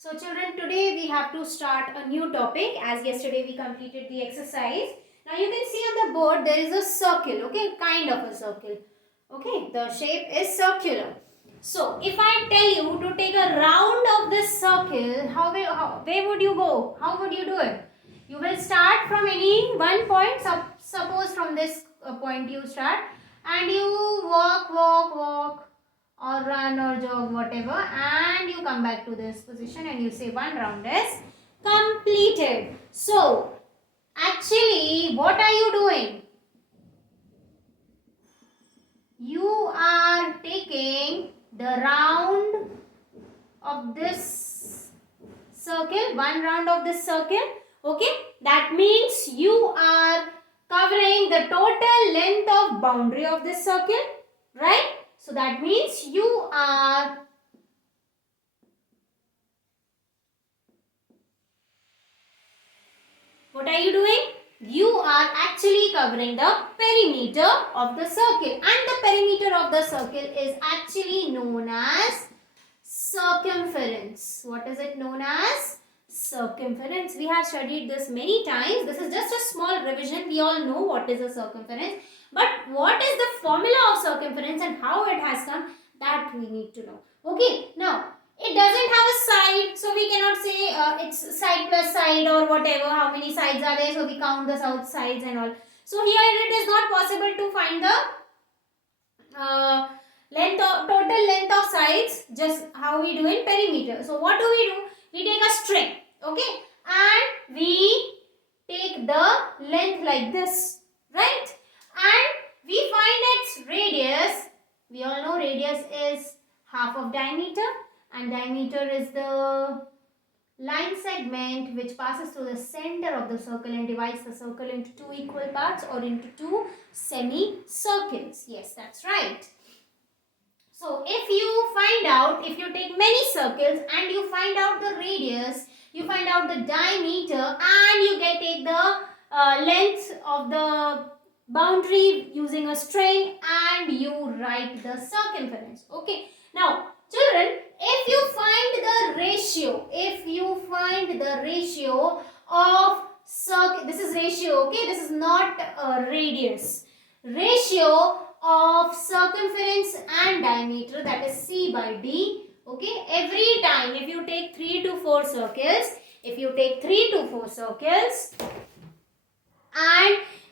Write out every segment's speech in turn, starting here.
So children, today we have to start a new topic as yesterday we completed the exercise. Now you can see on the board there is a circle, okay, kind of a circle. Okay, the shape is circular. So if I tell you to take a round of this circle, where would you go? How would you do it? You will start from any one point, suppose from this point you start, and you walk or run or jog, whatever, and you come back to this position and you say one round is completed. So actually what are you doing? You are taking the round of this circle, one round of this circle. Okay, that means you are covering the total length of boundary of this circle, right? So that means you are what are you doing? You are actually covering the perimeter of the circle, and the perimeter of the circle is actually known as circumference. What is it known as? Circumference. We have studied this many times. This is just a small revision. We all know what is a circumference. But what is the formula of circumference and how it has come, that we need to know. Okay, now it doesn't have a side, so we cannot say it's side plus side or whatever, how many sides are there, so we count the south sides and all. So here it is not possible to find the total length of sides, just how we do in perimeter. So what do? We take a string, okay, and we take the length like this, right, and we find its radius. We all know radius is half of diameter, and diameter is the line segment which passes through the center of the circle and divides the circle into two equal parts or into two semicircles. Yes, that's right. So if you find out, if you take many circles and you find out the radius, you find out the diameter, and you take the length of the boundary using a string, and you write the circumference. Okay. Now children, if you find the ratio of circle, this is ratio, okay, this is not radius. Ratio of circumference and diameter, that is C by D. Okay, every time if you take 3 to 4 circles, and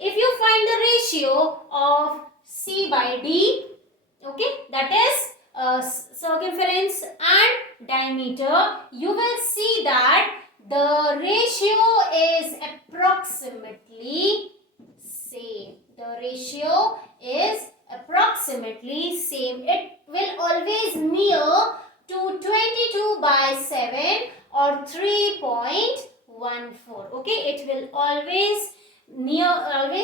if you find the ratio of C by D, okay, that is circumference and diameter, you will see that the ratio is approximately same. The ratio is approximately same. It will always near to 22 by 7 or 3.14. Okay, it will always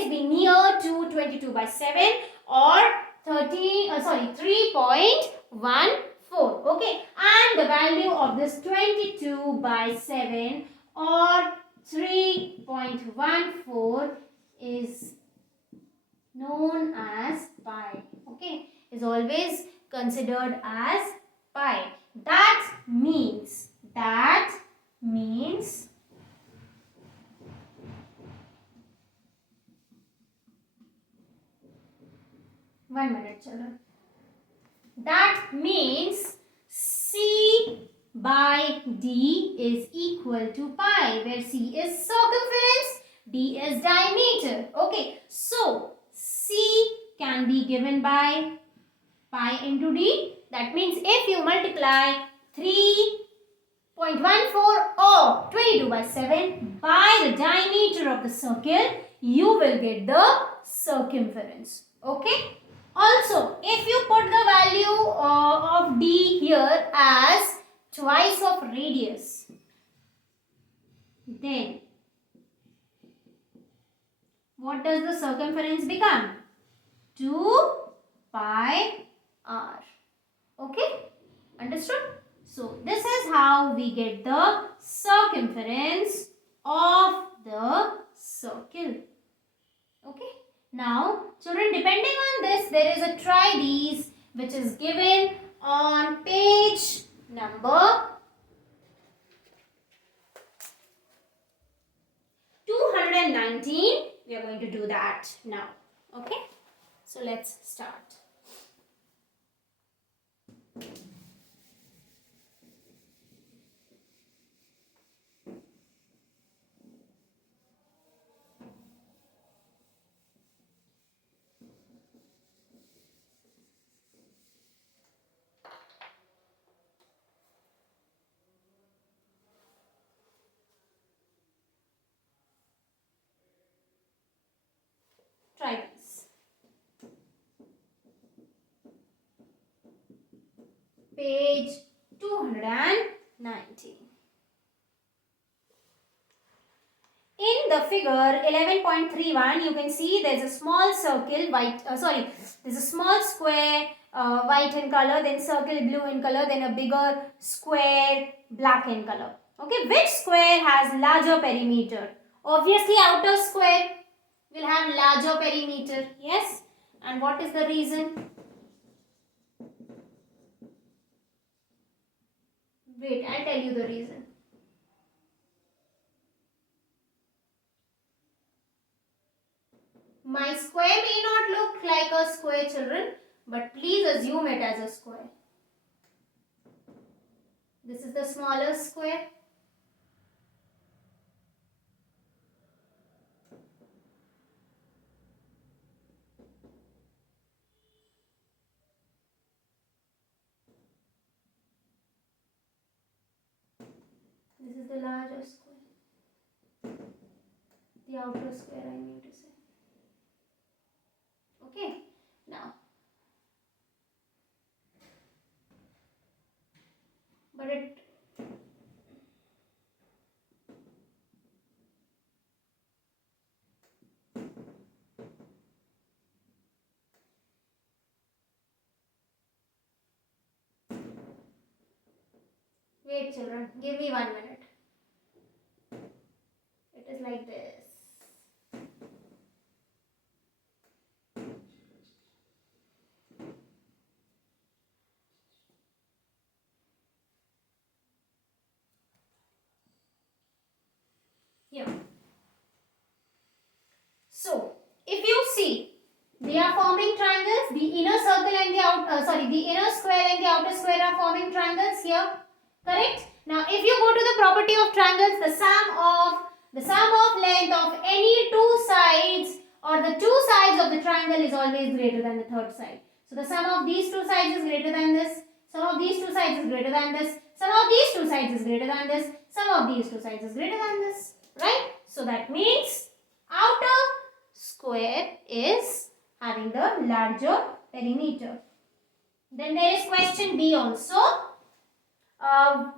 be near to 22 by 7 or 3.14. Okay, and the value of this 22 by 7 or 3.14 is known as pi. Okay, is always considered as pi. That means 1 minute, children. That means C by D is equal to pi, where C is circumference, D is diameter. Okay, so C can be given by pi into D. That means if you multiply 3.14 or 22 by 7 by the diameter of the circle, you will get the circumference. Okay. Also, if you put the value of D here as twice of radius, then what does the circumference become? 2 pi r. Okay, understood? So this is how we get the circumference of the circle. Okay. Now children, depending on this, there is a try these which is given on page number going to do that now. Okay, so let's start. Try this. Page 290. In the figure 11.31, you can see there's a small circle white, there's a small square white in color, then circle blue in color, then a bigger square black in color. Okay, which square has larger perimeter? Obviously, outer square will have larger perimeter. Yes, and what is the reason? Wait, I'll tell you the reason. My square may not look like a square, children, but please assume it as a square. This is the smaller square. This is the larger square. The outer square, I mean to say. Okay, now. But it wait, children, give me 1 minute. It is like this. Here. So, if you see, they are forming triangles. The inner circle and the inner square and the outer square are forming triangles here. Correct? Now, if you go to the property of triangles, the sum of length of any two sides or the two sides of the triangle is always greater than the third side. So, the sum of these two sides is greater than this. Sum of these two sides is greater than this. Sum of these two sides is greater than this. Sum of these two sides is greater than this. Right? So, that means outer square is having the larger perimeter. Then there is question B also.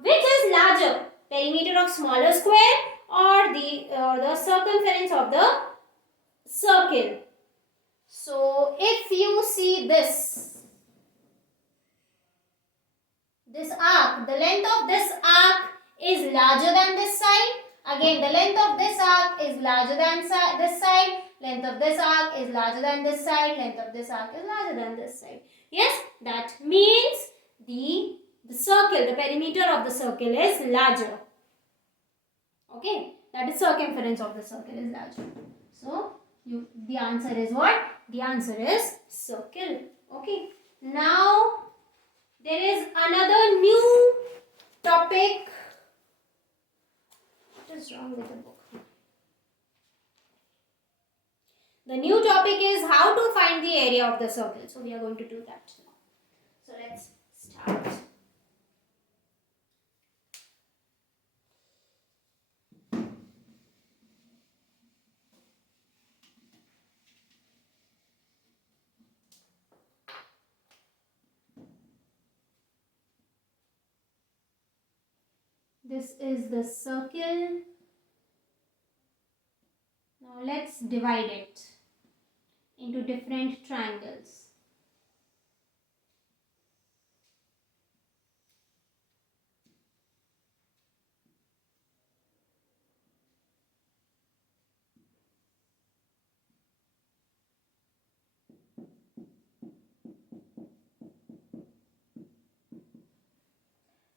Which is larger, perimeter of smaller square or the circumference of the circle? So if you see this arc, the length of this arc is larger than this side. Again, the length of this arc is larger than this side. Length of this arc is larger than this side. Length of this arc is larger than this side. Yes, that means the circle, the perimeter of the circle is larger. Okay, that is circumference of the circle is larger. So, the answer is what? The answer is circle. Okay, now there is another new topic. What is wrong with the book? The new topic is how to find the area of the circle. So, we are going to do that now. So, let's start. This is the circle. Now let's divide it into different triangles.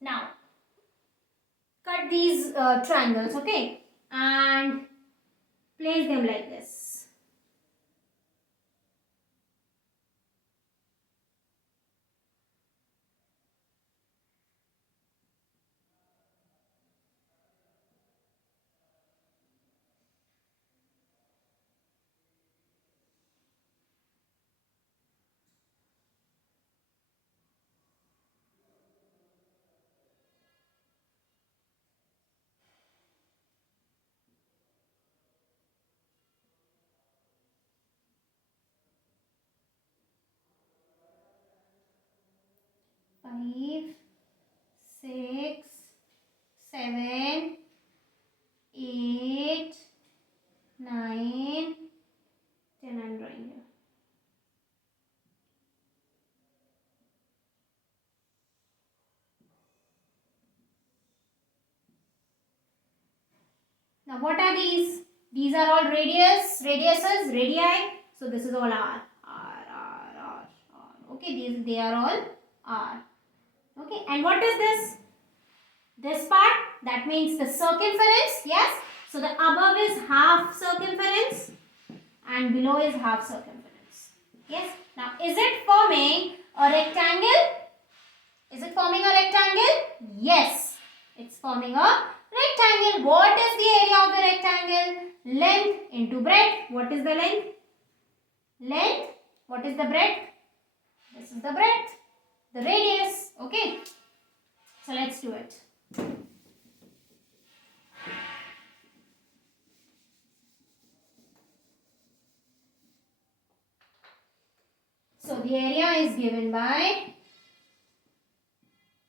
Now cut these triangles, okay, and place them like this. 5, 6, 7, 8, 9, 10. I'm drawing here. Now what are these? These are all radiuses, radii. So this is all R. Okay, they are all R. Okay, and what is this? This part, that means the circumference, yes. So the above is half circumference and below is half circumference. Yes. Now is it forming a rectangle? Is it forming a rectangle? Yes. It's forming a rectangle. What is the area of the rectangle? Length into breadth. What is the length? Length. What is the breadth? This is the breadth. The radius. Okay. So let's do it. So the area is given by,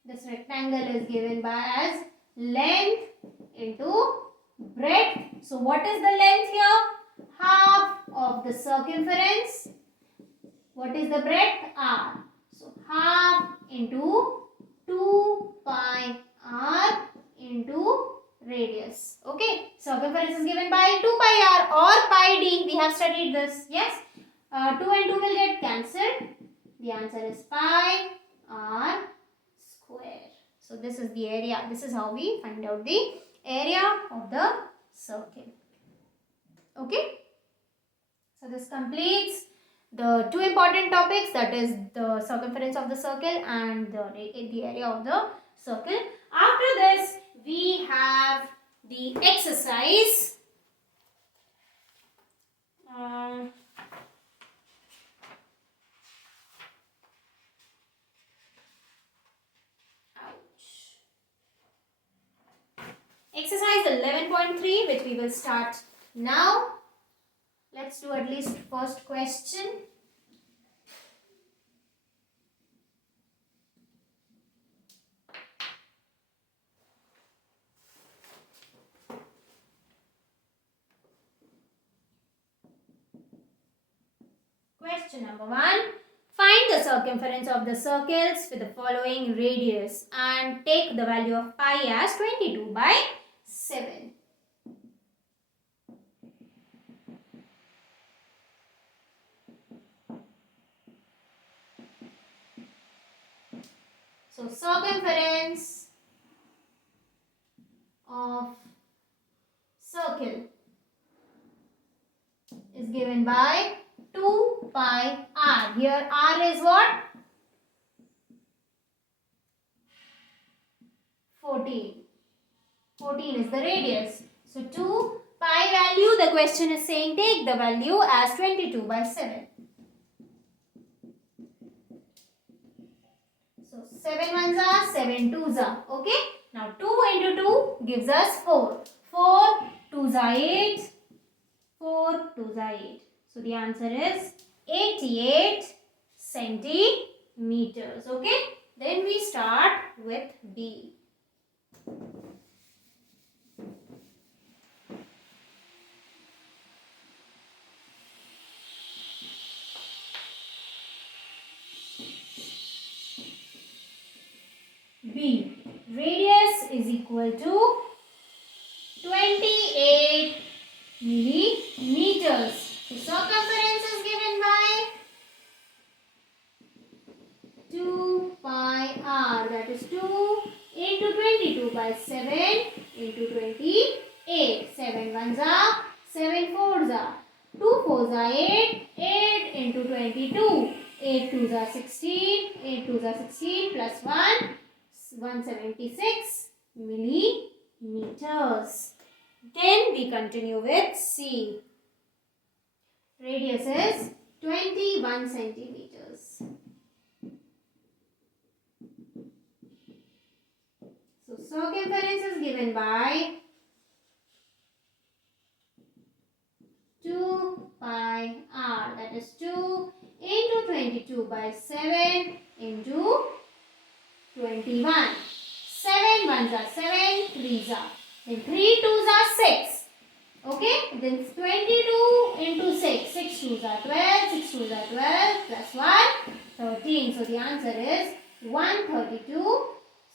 this rectangle is given by as length into breadth. So what is the length here? Half of the circumference. What is the breadth? R. So half into 2 pi r into radius. Okay. Circumference is given by 2 pi r or pi d. We have studied this. Yes. 2 and 2 will get cancelled. The answer is pi r square. So this is the area. This is how we find out the area of the circle. Okay. So this completes the two important topics, that is the circumference of the circle and the area of the circle. After this we have the exercise. Exercise 11.3, which we will start now. Let's do at least first question. Question number 1. Find the circumference of the circles with the following radius and take the value of pi as 22 by 7. So circumference of circle is given by 2 pi r. Here r is what? 14. 14 is the radius. So 2 pi value, the question is saying take the value as 22 by 7. So 7 ones are, 7 twos are. Okay. Now 2 into 2 gives us 4. 4 twos are 8. 4 twos are 8. So the answer is 88 centimeters. Okay. Then we start with B. B. Radius is equal to 28 millimeters. So circumference is given by 2 pi r, that is 2 into 22 by 7 into 28. 7 ones are, 7 fours are, 2 fours are 8, 8 into 22. 8 twos are 16, 8 twos are 16 plus 1, 176 millimeters. Then we continue with C. Radius is 21 centimeters. So circumference is given by 2 pi r, that is 2 into 22 by 7 into ones are 7 threes are. Then 3 twos are 6. Okay. Then 22 into 6. 6 twos are 12. 6 twos are 12 plus 1 13. So the answer is 132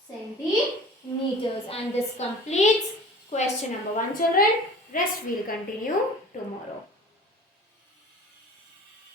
centimeters. And this completes question number 1, children. Rest we'll continue tomorrow.